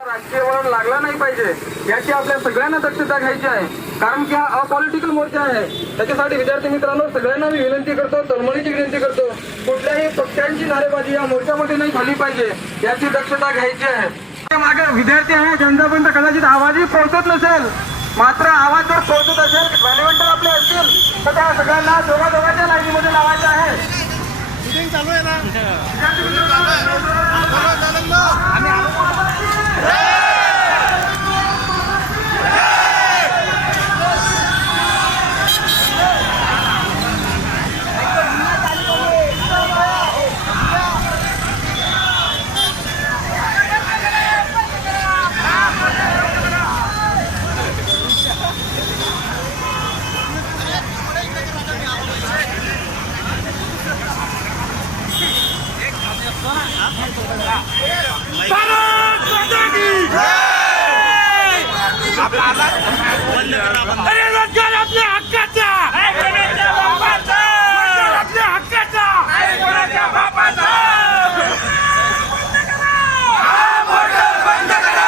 राजकीय वळण लागला नाही पाहिजे याची आपल्या सगळ्यांना दक्षता घ्यायची आहे, कारण की हा अपॉलिटिकल मोर्चा आहे. त्याच्यासाठी विद्यार्थी मित्रांनो सगळ्यांना मी विनंती करतो, तळमळीची विनंती करतो, कुठल्याही पक्षांची नारेबाजी या मोर्चामध्ये नाही झाली पाहिजे याची दक्षता घ्यायची आहे. मागे विद्यार्थी आहे ज्यांच्यापर्यंत कदाचित आवाजही पोहोचत नसेल, मात्र आवाज जर पोहोचत असेल, व्हॉलेंटियर आपले असतील तर त्या सगळ्यांना दोघांच्या लाईनीमध्ये लावायचं आहे. मीटिंग चालू आहे ना? अरे रोजगार आपल्या हक्काचा, आपल्या हक्काचा, बंद करा.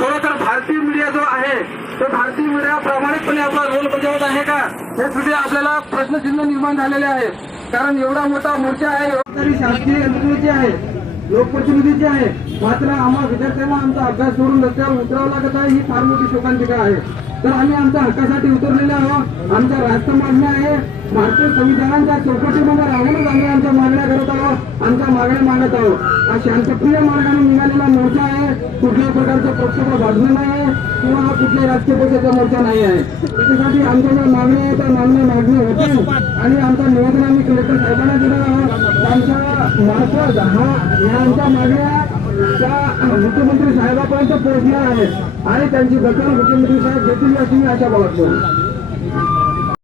खरोखर भारतीय मीडिया जो आहे तो भारतीय मीडिया प्रामाणिकपणे आपला रोल बजावत आहे का, हे सुद्धा आपल्याला प्रश्नचिन्ह निर्माण झालेले आहे. कारण एवढा मोठा मोर्चा आहे, तरी शासकीय यंत्रणेची आहे, लोकप्रतिनिधीची आहे, मात्र आम्हा विद्यार्थ्यांना आमचा अभ्यास सोडून रस्त्यावर उतरावं लागत आहे. ही फार मोठी शोकांतिका आहे. तर आम्ही आमच्या हक्कासाठी उतरलेले आहोत. आमच्या राष्ट्र मागण्या आहे, भारतीय संविधानाच्या चौकटीमध्ये राहूनच आम्ही आमच्या मागण्या करत आहोत, आमच्या मागण्या मांडत आहोत. हा शांतप्रिय मार्गाने निघालेला मोर्चा आहे, कुठल्याही प्रकारचा पक्षपात भाजणं नाही आहे किंवा हा कुठल्याही राजकीय पक्षाचा मोर्चा नाही आहे. त्याच्यासाठी आमच्या ज्या मागण्या आहेत त्या मागण्या होतील आणि आमचा निवेदन आम्ही कलेक्टर साहेबांना दिलेला आहोत. आमच्या मार्फत आमच्या मागण्या त्या मुख्यमंत्री साहेबांपर्यंत पोहोचणार आहेत आणि त्यांची दखल मुख्यमंत्री साहेब घेतील अशी मी आशा बाळगतो.